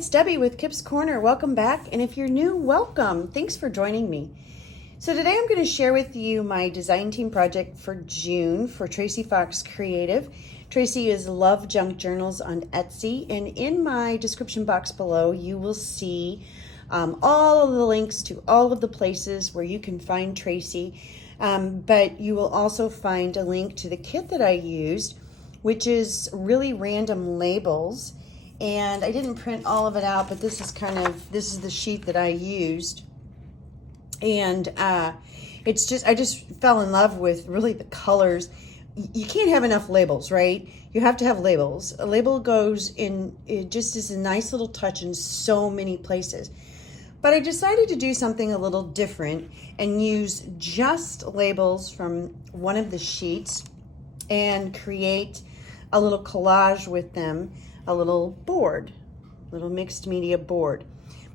it's Debbie with Kip's Corner. Welcome back, and if you're new, welcome. Thanks for joining me. So today I'm going to share with you my design team project for June for Tracy Fox Creative. Tracy is LoveJunkJournals on Etsy, and in my description box below you will see all of the links to all of the places where you can find Tracy, but you will also find a link to the kit that I used, which is really random labels. And I didn't print all of it out, but this is the sheet that I used. And I just fell in love with really the colors. You can't have enough labels, right? You have to have labels. A label goes in, it just is a nice little touch in so many places. But I decided to do something a little different and use just labels from one of the sheets and create a little collage with them. A little board, little mixed media board.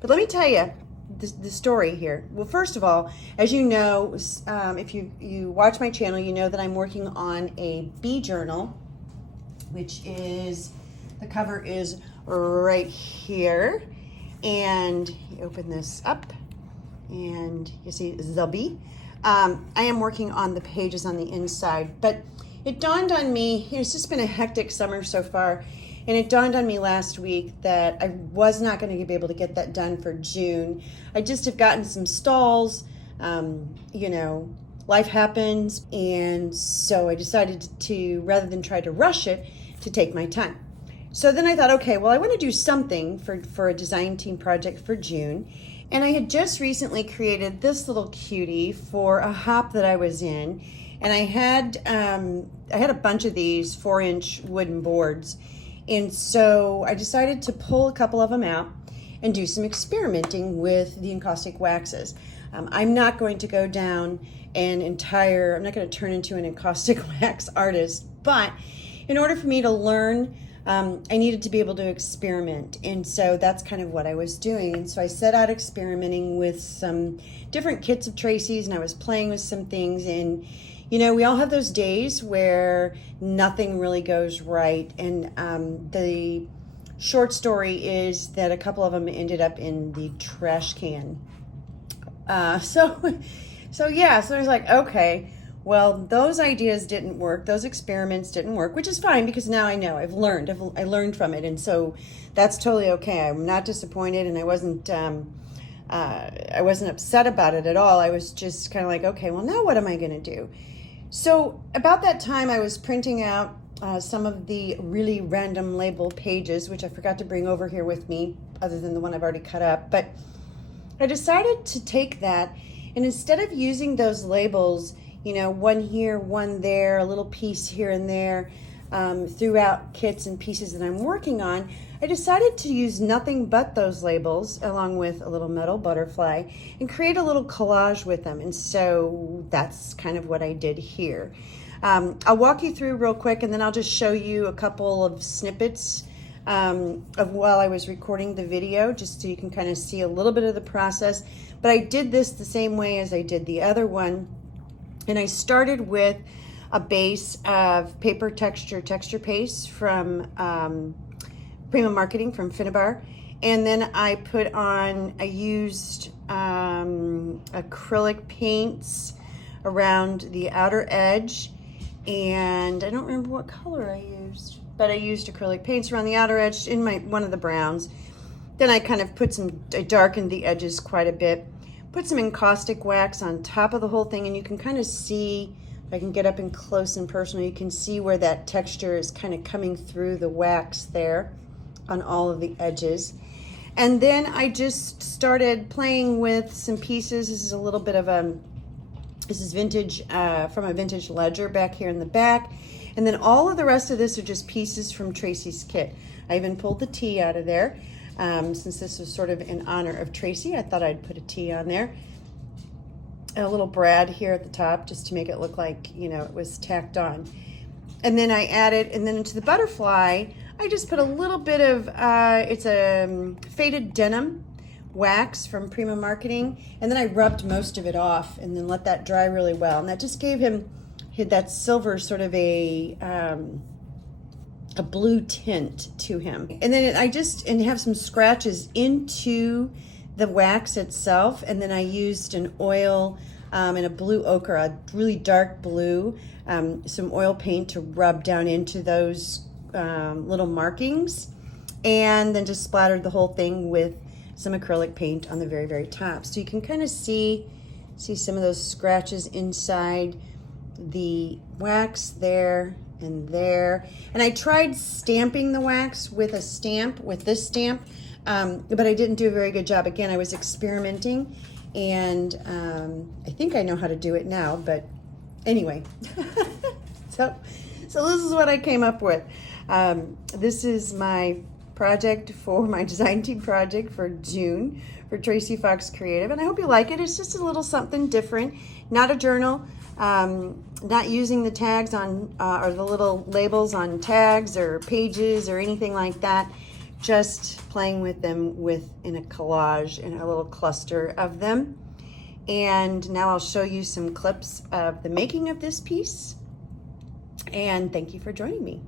But let me tell you the story here. Well, first of all, as you know, if you watch my channel, you know that I'm working on a bee journal, which is, the cover is right here. And you open this up and you see the bee. I am working on the pages on the inside, but it dawned on me, it's just been a hectic summer so far. And it dawned on me last week that I was not going to be able to get that done for June. I just have gotten some stalls, you know, life happens. And so I decided to, rather than try to rush it, to take my time. So then I thought, okay, well, I want to do something for a design team project for June. And I had just recently created this little cutie for a hop that I was in. And I had a bunch of these 4-inch wooden boards. And so I decided to pull a couple of them out and do some experimenting with the encaustic waxes. I'm not going to go down I'm not going to turn into an encaustic wax artist, but in order for me to learn, I needed to be able to experiment. And so that's kind of what I was doing. And so I set out experimenting with some different kits of Tracy's, and I was playing with some things. And you know, we all have those days where nothing really goes right. And the short story is that a couple of them ended up in the trash can. So I was like, okay, well, those ideas didn't work. Those experiments didn't work, which is fine because now I know. I learned from it. And so that's totally okay. I'm not disappointed, and I wasn't upset about it at all. I was just kind of like, okay, well, now what am I going to do? So about that time, I was printing out some of the really random label pages, which I forgot to bring over here with me, other than the one I've already cut up. But I decided to take that, and instead of using those labels, you know, one here, one there, a little piece here and there, throughout kits and pieces that I'm working on, I decided to use nothing but those labels along with a little metal butterfly and create a little collage with them. And so that's kind of what I did here. I'll walk you through real quick, and then I'll just show you a couple of snippets of while I was recording the video, just so you can kind of see a little bit of the process. But I did this the same way as I did the other one. And I started with a base of paper texture paste from Prima Marketing from Finnabar, and then I used acrylic paints around the outer edge, and I don't remember what color I used, but I used acrylic paints around the outer edge in one of the browns. Then I kind of I darkened the edges quite a bit, put some encaustic wax on top of the whole thing, and you can kind of see, if I can get up and close and personal, you can see where that texture is kind of coming through the wax there on all of the edges. And then I just started playing with some pieces. This is a little bit of this is vintage, from a vintage ledger back here in the back. And then all of the rest of this are just pieces from Tracy's kit. I even pulled the T out of there. Since this was sort of in honor of Tracy, I thought I'd put a T on there. A little brad here at the top, just to make it look like, you know, it was tacked on. And then I added, and then into the butterfly, I just put a little bit of, it's a faded denim wax from Prima Marketing, and then I rubbed most of it off and then let that dry really well. And that just gave him that silver sort of a a blue tint to him. And then I just have some scratches into the wax itself, and then I used an oil and a blue ochre, a really dark blue, some oil paint to rub down into those little markings, and then just splattered the whole thing with some acrylic paint on the very, very top. So you can kind of see some of those scratches inside the wax there and there. And I tried stamping the wax with a stamp, with this stamp, but I didn't do a very good job. Again, I was experimenting, and I think I know how to do it now, but anyway. so this is what I came up with. This is my project for my design team project for June for Tracy Fox Creative, and I hope you like it. It's just a little something different, not a journal, not using the tags on or the little labels on tags or pages or anything like that, just playing with them in a collage, in a little cluster of them. And now I'll show you some clips of the making of this piece, and thank you for joining me.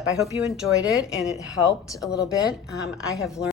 up. I hope you enjoyed it and it helped a little bit. I have learned